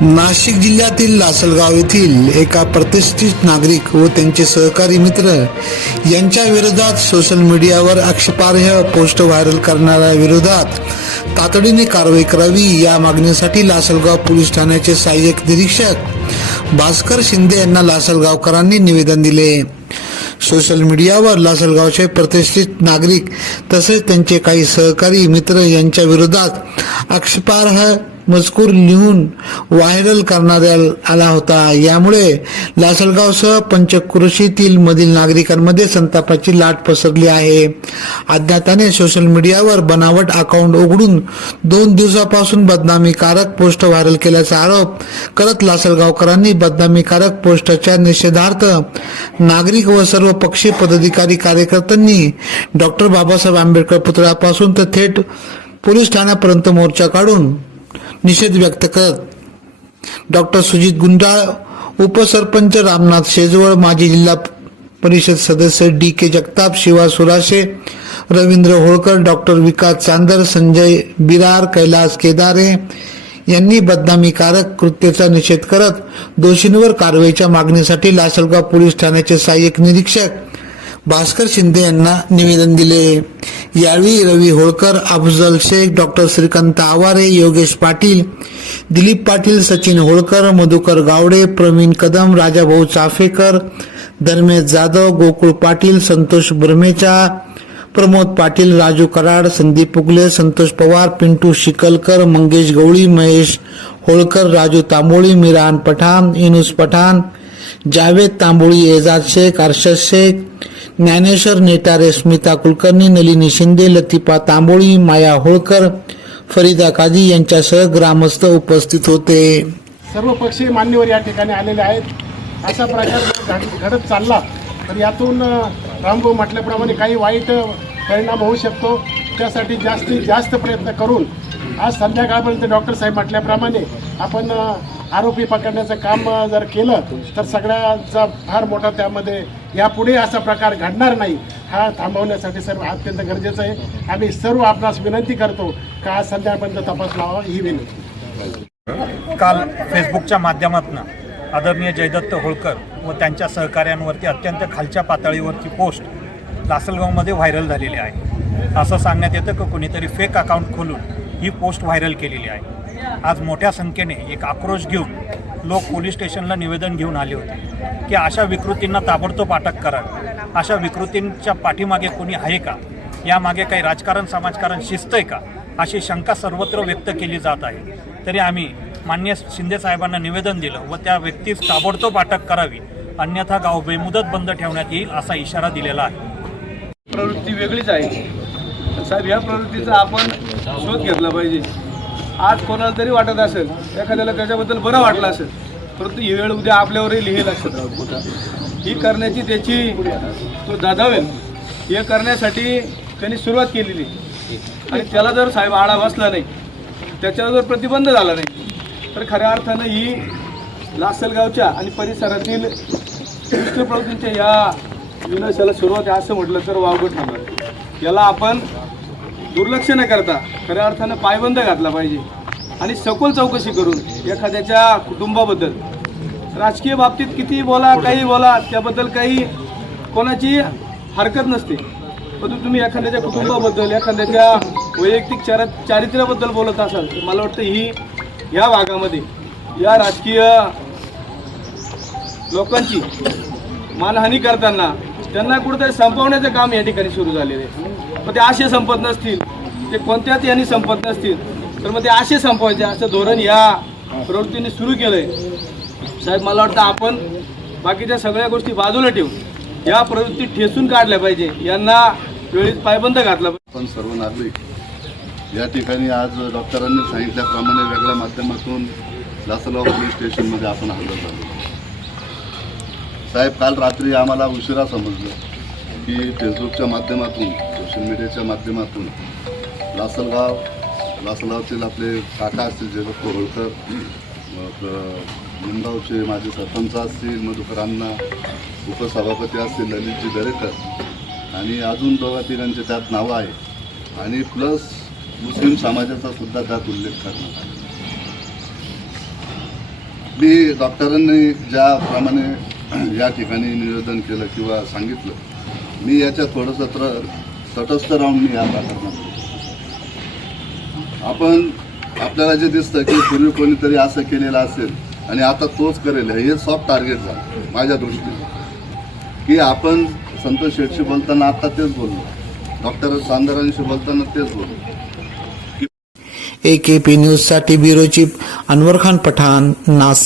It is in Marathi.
नाशिक जिल्ह्यातील लासलगाव येथील एका प्रतिष्ठित नागरिक व त्यांचे सहकारी मित्र यांच्या विरोधात सोशल मीडियावर आक्षेपार्ह पोस्ट व्हायरल करणाऱ्या विरोधात तातडीने कारवाई करावी या मागणीसाठी लासलगाव पोलीस ठाण्याचे सहाय्यक निरीक्षक भास्कर शिंदे यांना लासलगावकरांनी निवेदन दिले. सोशल मीडियावर लासलगावचे प्रतिष्ठित नागरिक तसेच त्यांचे काही सहकारी मित्र यांच्या विरोधात आक्षेपार्ह मजकूर लिहून व्हायरल करण्यात आला होता. यामुळे लासलगावसह पंचक्रोशीतील मधील नागरिकांमध्ये संतापाची लाट पसरली आहे. अज्ञाताने सोशल मीडियावर बनावट अकाउंट उघडून दोन दिवसापासून बदनामीकारक पोस्ट व्हायरल केल्याचा आरोप करत लासलगावकरांनी बदनामीकारक पोस्टच्या निषेधार्थ नागरिक व सर्व पक्षी पदाधिकारी कार्यकर्त्यांनी डॉक्टर बाबासाहेब आंबेडकर पुतळ्यापासून तर थेट पोलीस ठाण्यापर्यंत मोर्चा काढून निषेध व्यक्त करत. डॉक्टर सुजित गुंडाळ उपसरपंच रामनाथ शेजवळ माजी जिल्हा परिषद सदस्य D K Jagtap Shiva Surashe Ravindra Holkar doctor Vikas Chandar Sanjay Birar Kailas Kedare यांनी बदनामीकारक कृत्याचा निषेध करत दोषींवर कारवाईच्या मागणीसाठी लासलगाव पोलीस ठाण्याचे सहाय्यक निरीक्षक भास्कर शिंदे यांना निवेदन दिले. यावेळी रवी होळकर अफजल शेख डॉक्टर श्रीकांत आवारे योगेश पाटील दिलीप पाटील सचिन होळकर मधुकर गावडे प्रवीण कदम राजाभाऊ चाफेकर धर्मेश जाधव गोकुळ पाटील संतोष बर्मेचा प्रमोद पाटील राजू कराड संदीप पुगले संतोष पवार पिंटू शिकलकर मंगेश गवळी महेश होळकर राजू तांबोळी मिरान पठाण इनुस पठाण जावेद तांबोळी एजाज शेख अर्षद शेख ज्ञानेश्वर नेटारे स्मिता कुलकर्णी नलिनी शिंदे लतिफा तांबोळी माया होळकर फरीदा काजी यांच्यासह ग्रामस्थ उपस्थित होते. सर्व पक्षी मान्यवर या ठिकाणी आलेले आहेत. असा प्रकार घडत चालला तर यातून रामभाऊ म्हटल्याप्रमाणे काही वाईट परिणाम होऊ शकतो. त्यासाठी जास्तीत जास्त प्रयत्न करून आज संध्याकाळपर्यंत डॉक्टर साहेब म्हटल्याप्रमाणे आपण आरोपी पकडण्याचं काम जर केलं तर सगळ्यांचा फार मोठा त्यामध्ये. यापुढे असा प्रकार घडणार नाही. हा थांबवण्यासाठी सर्व अत्यंत गरजेचं आहे. आम्ही सर्व आपणास विनंती करतो का आज संध्याकाळपर्यंत तपास लावा ही विनंती. काल फेसबुकच्या माध्यमातून आदरणीय जयदत्त होळकर व त्यांच्या सहकाऱ्यांवरती अत्यंत खालच्या पातळीवरची पोस्ट लासलगावमध्ये व्हायरल झालेली आहे. असं सांगण्यात येतं की कोणीतरी फेक अकाउंट खोलून ही पोस्ट व्हायरल केलेली आहे. आज मोठ्या संख्येने एक आक्रोश घेऊन लोक पोलीस स्टेशनला निवेदन घेऊन आले होते की अशा विकृतींना ताबडतोब अटक करा. अशा विकृतींच्या पाठीमागे कोणी आहे का? यामागे काही राजकारण समाजकारण शिस्त आहे का? अशी शंका सर्वत्र व्यक्त केली जात आहे. तरी आम्ही मान्य शिंदे साहेबांना निवेदन दिलं व त्या व्यक्तीस ताबडतोब अटक करावी. अन्यथा गाव बेमुदत बंद ठेवण्यात येईल असा इशारा दिलेला आहे. प्रवृत्ती वेगळीच आहे. साहेब ह्या प्रवृत्तीचा आपण शोध घेतला पाहिजे. आज कोणाला तरी वाटत असेल एखाद्याला त्याच्याबद्दल बरं वाटलं असेल परंतु ही वेळ उद्या आपल्यावरही लिहिल लक्षात ही करण्याची त्याची तो दादावेल हे करण्यासाठी त्यांनी सुरुवात केलेली. आणि त्याला जर साहेब आळा बसला नाही त्याच्यावर जर प्रतिबंध झाला नाही तर खऱ्या अर्थानं ही लासलगावच्या आणि परिसरातील दुष्ट प्रवृत्तींच्या या विनाशाला सुरुवात आहे असं म्हटलं तर वावगट ठरणार याला आपण दुर्लक्ष न करता खऱ्या अर्थानं पायबंद घातला पाहिजे. आणि सखोल चौकशी करून एखाद्याच्या कुटुंबाबद्दल. राजकीय बाबतीत किती बोला काही बोला त्याबद्दल काही कोणाची हरकत नसते. परंतु तुम्ही एखाद्याच्या कुटुंबाबद्दल एखाद्याच्या वैयक्तिक चार चारित्र्याबद्दल बोलत असाल तर मला वाटतं ही या भागामध्ये या राजकीय लोकांची मानहानी करताना त्यांना कुठेतरी संपवण्याचं काम या ठिकाणी सुरू झालेलं आहे. मग ते आशे संपत नसतील ते कोणत्याच यांनी संपत नसतील तर मग ते आशे संपवायचे असं धोरण या प्रवृत्तीने सुरू केलं आहे साहेब मला वाटतं आपण बाकीच्या सगळ्या गोष्टी बाजूला ठेवून या प्रवृत्ती ठेचून काढल्या पाहिजे यांना वेळीच पायबंद घातला पाहिजे. पण सर्व नागरिक या ठिकाणी आज डॉक्टरांनी सांगितल्याप्रमाणे वेगळ्या माध्यमातून लासलगाव पोलीस स्टेशनमध्ये आपण हजर झालो. साहेब काल रात्री आम्हाला उशिरा समजलं की फेसबुकच्या माध्यमातून सोशल मीडियाच्या माध्यमातून लासलगाव लासलगावतील आपले काका असतील जगत कोहळकर मग निमगावचे माझे सरपंच असतील मधुकरांना उपसभापती असतील ललितजी दरेकर आणि अजून दोघा तिघांचे त्यात नावं आहे आणि प्लस मुस्लिम समाजाचा सुद्धा त्यात उल्लेख करण्यात आला. मी डॉक्टरांनी ज्याप्रमाणे या ठिकाणी निवेदन केलं किंवा सांगितलं मी याच्यात थोडंसं त्र तटस्थ राहून मी या प्रकरणात आपण आपल्याला जे दिसतं की पूर्वी कोणीतरी असं केलेलं असेल आणि आता तोच करेल हे सॉफ्ट टार्गेट झालं माझ्या दृष्टीने. की आपण संतोष शेठशी बोलताना आता तेच बोललो. डॉक्टर सांदरांशी बोलताना तेच बोललो. ए के पी न्यूजसाठी ब्युरो चीफ अनवर खान पठाण नास